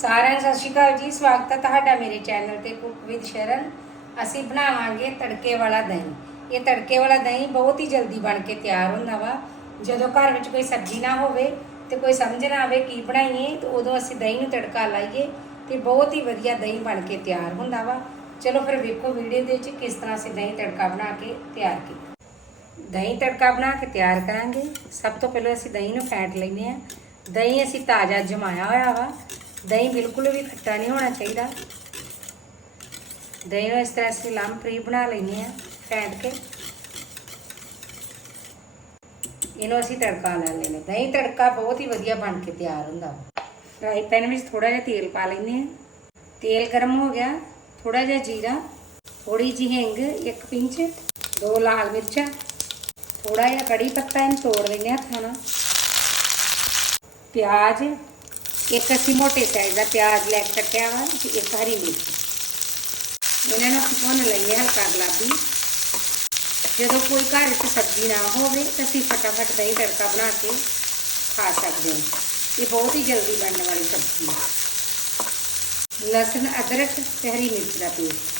ਸਾਰਿਆਂ ਨੂੰ ਸਤਿ ਸ਼੍ਰੀ ਅਕਾਲ ਜੀ। ਸਵਾਗਤ ਹੈ ਤੁਹਾਡਾ ਮੇਰੇ ਚੈਨਲ ਤੇ ਕੁਕ ਵਿਦ ਸ਼ਰਨ। ਅਸੀਂ ਬਣਾਵਾਂਗੇ ਤੜਕੇ ਵਾਲਾ ਦਹੀਂ। ਇਹ ਤੜਕੇ ਵਾਲਾ ਦਹੀਂ ਬਹੁਤ ਹੀ ਜਲਦੀ ਬਣ ਕੇ ਤਿਆਰ ਹੁੰਦਾ ਵਾ। ਜਦੋਂ ਘਰ ਵਿੱਚ ਕੋਈ ਸਬਜ਼ੀ ਨਾ ਹੋਵੇ ਤੇ ਕੋਈ ਸਮਝ ਨਾ ਆਵੇ ਕੀ ਬਣਾਈਏ, ਤੇ ਉਦੋਂ ਅਸੀਂ ਦਹੀਂ ਨੂੰ ਤੜਕਾ ਲਾਈਏ ਤੇ ਬਹੁਤ ਹੀ ਵਧੀਆ ਦਹੀਂ ਬਣ ਕੇ ਤਿਆਰ ਹੁੰਦਾ ਵਾ। ਚਲੋ ਫਿਰ ਵੇਖੋ ਵੀਡੀਓ ਦੇ ਵਿੱਚ ਕਿਸ ਤਰ੍ਹਾਂ ਅਸੀਂ ਦਹੀਂ ਤੜਕਾ ਬਣਾ ਕੇ ਤਿਆਰ ਕੀਤਾ। ਦਹੀਂ ਤੜਕਾ ਬਣਾ ਕੇ ਤਿਆਰ ਕਰਾਂਗੇ। ਸਭ ਤੋਂ ਪਹਿਲਾਂ ਅਸੀਂ ਦਹੀਂ ਨੂੰ ਫੈਂਟ ਲੈਂਦੇ ਆ ਦਹੀਂ ਅਸੀਂ ਤਾਜ਼ਾ ਜਮਾਇਆ ਹੋਇਆ ਵਾ। ਦਹੀਂ ਬਿਲਕੁਲ ਵੀ ਖੱਟਾ ਨਹੀਂ ਹੋਣਾ ਚਾਹੀਦਾ। ਦਹੀਂ ਨੂੰ ਇਸ ਤਰ੍ਹਾਂ ਅਸੀਂ ਲੰਪਰੀ ਬਣਾ ਲੈਂਦੇ ਆ ਫੈਂਟ ਕੇ। ਇਹਨੂੰ ਅਸੀਂ ਤੜਕਾ ਲਾ ਲੈਨੇ ਦਹੀਂ ਤੜਕਾ ਬਹੁਤ ਹੀ ਵਧੀਆ ਬਣ ਕੇ ਤਿਆਰ ਹੁੰਦਾ। ਫਰਾਈ ਪੈਨ ਵਿੱਚ ਥੋੜਾ ਜਿਹਾ ਤੇਲ ਪਾ ਲੈਂਦੇ ਆ ਤੇਲ ਗਰਮ ਹੋ ਗਿਆ ਥੋੜਾ ਜਿਹਾ ਜੀਰਾ ਥੋੜੀ ਜਿਹੀ ਹਿੰਗ ਇੱਕ ਪਿੰਚ, ਦੋ ਲਾਲ ਮਿਰਚਾਂ ਥੋੜਾ ਜਿਹਾ ਕੜੀ ਪੱਤਾ ਇਹਨੂੰ ਤੋੜ ਲੈਂਦੇ ਹੱਥਾਂ ਨਾਲ। ਪਿਆਜ਼ ਇੱਕ ਅਸੀਂ ਮੋਟੇ ਸਾਈਜ਼ ਦਾ ਪਿਆਜ਼ ਲੈ ਕੇ ਕੱਟਿਆ ਵਾ ਤੇ ਇੱਕ ਹਰੀ ਮਿਰਚ। ਇਹਨਾਂ ਨੂੰ ਅਸੀਂ ਭੁੰਨ ਲਈਏ ਹਲਕਾ ਗੁਲਾਬੀ। ਜਦੋਂ ਕੋਈ ਘਰ ਵਿੱਚ ਸਬਜ਼ੀ ਨਾ ਹੋਵੇ ਤਾਂ ਅਸੀਂ ਫਟਾਫਟ ਦਹੀਂ ਤੜਕਾ ਬਣਾ ਕੇ ਖਾ ਸਕਦੇ ਹਾਂ। ਇਹ ਬਹੁਤ ਹੀ ਜਲਦੀ ਬਣਨ ਵਾਲੀ ਸਬਜ਼ੀ ਹੈ। ਲਸਣ, ਅਦਰਕ ਤੇ ਹਰੀ ਮਿਰਚ ਦਾ ਪੇਸਟ।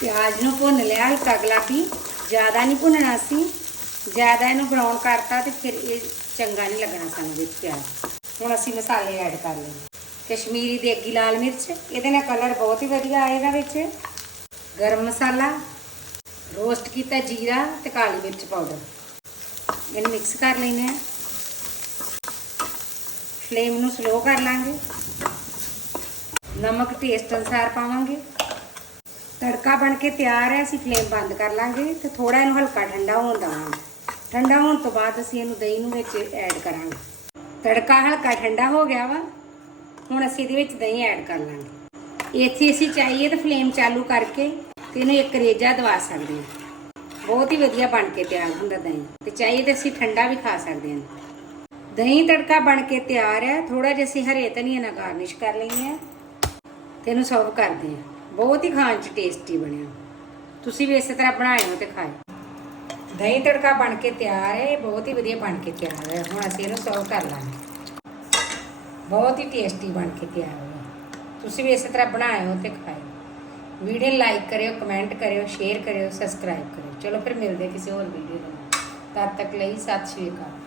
ਪਿਆਜ਼ ਨੂੰ ਭੁੰਨ ਲਿਆ ਹਲਕਾ ਗੁਲਾਬੀ। ਜ਼ਿਆਦਾ ਨਹੀਂ ਭੁੰਨਣਾ ਸੀ। ਜ਼ਿਆਦਾ ਇਹਨੂੰ ਬਰਾਊਨ ਕਰਤਾ ਤੇ ਫਿਰ ਇਹ ਚੰਗਾ ਨਹੀਂ ਲੱਗਣਾ ਸਾਨੂੰ ਵਿੱਚ ਪਿਆਜ਼। ਹੁਣ ਅਸੀਂ ਮਸਾਲੇ ਐਡ ਕਰ ਲਏ। ਕਸ਼ਮੀਰੀ ਦੇਗੀ ਲਾਲ ਮਿਰਚ, ਇਹਦੇ ਨਾਲ ਕਲਰ ਬਹੁਤ ਹੀ ਵਧੀਆ ਆਏਗਾ ਵਿੱਚ। ਗਰਮ ਮਸਾਲਾ ਰੋਸਟ ਕੀਤਾ ਜੀਰਾ ਤੇ ਕਾਲੀ ਮਿਰਚ ਪਾਊਡਰ ਇਹਨੂੰ ਮਿਕਸ ਕਰ ਲੈਨੇ ਆ ਫਲੇਮ ਨੂੰ ਸਲੋ ਕਰ ਲਾਂਗੇ। ਨਮਕ ਟੇਸਟ ਅਨੁਸਾਰ ਪਾਵਾਂਗੇ। ਤੜਕਾ ਬਣ ਕੇ ਤਿਆਰ ਹੈ, ਅਸੀਂ ਫਲੇਮ ਬੰਦ ਕਰ ਲਾਂਗੇ ਤੇ ਥੋੜਾ ਇਹਨੂੰ ਹਲਕਾ ਠੰਡਾ ਹੋਣ ਦਵਾਂਗੇ। ਠੰਡਾ ਹੋਣ ਤੋਂ ਬਾਅਦ ਅਸੀਂ ਇਹਨੂੰ ਦਹੀਂ ਨੂੰ ਵਿੱਚ ਐਡ ਕਰਾਂਗੇ। ਤੜਕਾ ਹਲਕਾ ਠੰਡਾ ਹੋ ਗਿਆ ਵਾ। ਹੁਣ ਅਸੀਂ ਇਹਦੇ ਵਿੱਚ ਦਹੀਂ ਐਡ ਕਰ ਲਾਂਗੇ। ਇੱਥੇ ਅਸੀਂ ਚਾਹੀਏ ਤਾਂ ਫਲੇਮ ਚਾਲੂ ਕਰਕੇ ਤੇ ਇਹਨੂੰ ਇੱਕ ਰੇਜਾ ਦਵਾ ਸਕਦੇ ਹਾਂ। ਬਹੁਤ ਹੀ ਵਧੀਆ ਬਣ ਕੇ ਤਿਆਰ ਹੁੰਦਾ ਦਹੀਂ। ਤੇ ਚਾਹੀਏ ਤਾਂ ਅਸੀਂ ਠੰਡਾ ਵੀ ਖਾ ਸਕਦੇ ਹਾਂ। ਦਹੀਂ ਤੜਕਾ ਬਣ ਕੇ ਤਿਆਰ ਹੈ। ਥੋੜਾ ਜਿਹਾ ਅਸੀਂ ਹਰੇ ਧਨੀਆ ਨਾਲ ਗਾਰਨਿਸ਼ ਕਰ ਲਈਏ ਹਾਂ ਤੇ ਇਹਨੂੰ ਸਰਵ ਕਰਦੇ ਹਾਂ। ਬਹੁਤ ਹੀ ਖਾਣ 'ਚ ਟੇਸਟੀ ਬਣਿਆ। ਤੁਸੀਂ ਵੀ ਇਸੇ ਤਰ੍ਹਾਂ ਬਣਾਇਓ ਤੇ ਖਾਓ ਦਹੀਂ ਤੜਕਾ ਬਣ ਕੇ ਤਿਆਰ ਹੈ, ਇਹ ਬਹੁਤ ਹੀ ਵਧੀਆ ਬਣ ਕੇ ਤਿਆਰ ਹੈ। ਹੁਣ ਅਸੀਂ ਇਹਨੂੰ ਸਰਵ ਕਰ ਲਾਂਗੇ। ਬਹੁਤ ਹੀ ਟੇਸਟੀ ਬਣ ਕੇ ਤਿਆਰ ਹੋਇਆ ਤੁਸੀਂ ਵੀ ਇਸੇ ਤਰ੍ਹਾਂ ਬਣਾਇਓ ਤੇ ਖਾਇਓ। ਵੀਡੀਓ ਲਾਈਕ ਕਰਿਓ, ਕਮੈਂਟ ਕਰਿਓ, ਸ਼ੇਅਰ ਕਰਿਓ, ਸਬਸਕ੍ਰਾਈਬ ਕਰਿਓ। ਚਲੋ ਫਿਰ ਮਿਲਦੇ ਕਿਸੇ ਹੋਰ ਵੀਡੀਓ ਨਾਲ। ਤਦ ਤੱਕ ਲਈ ਸਤਿ ਸ਼੍ਰੀ ਅਕਾਲ।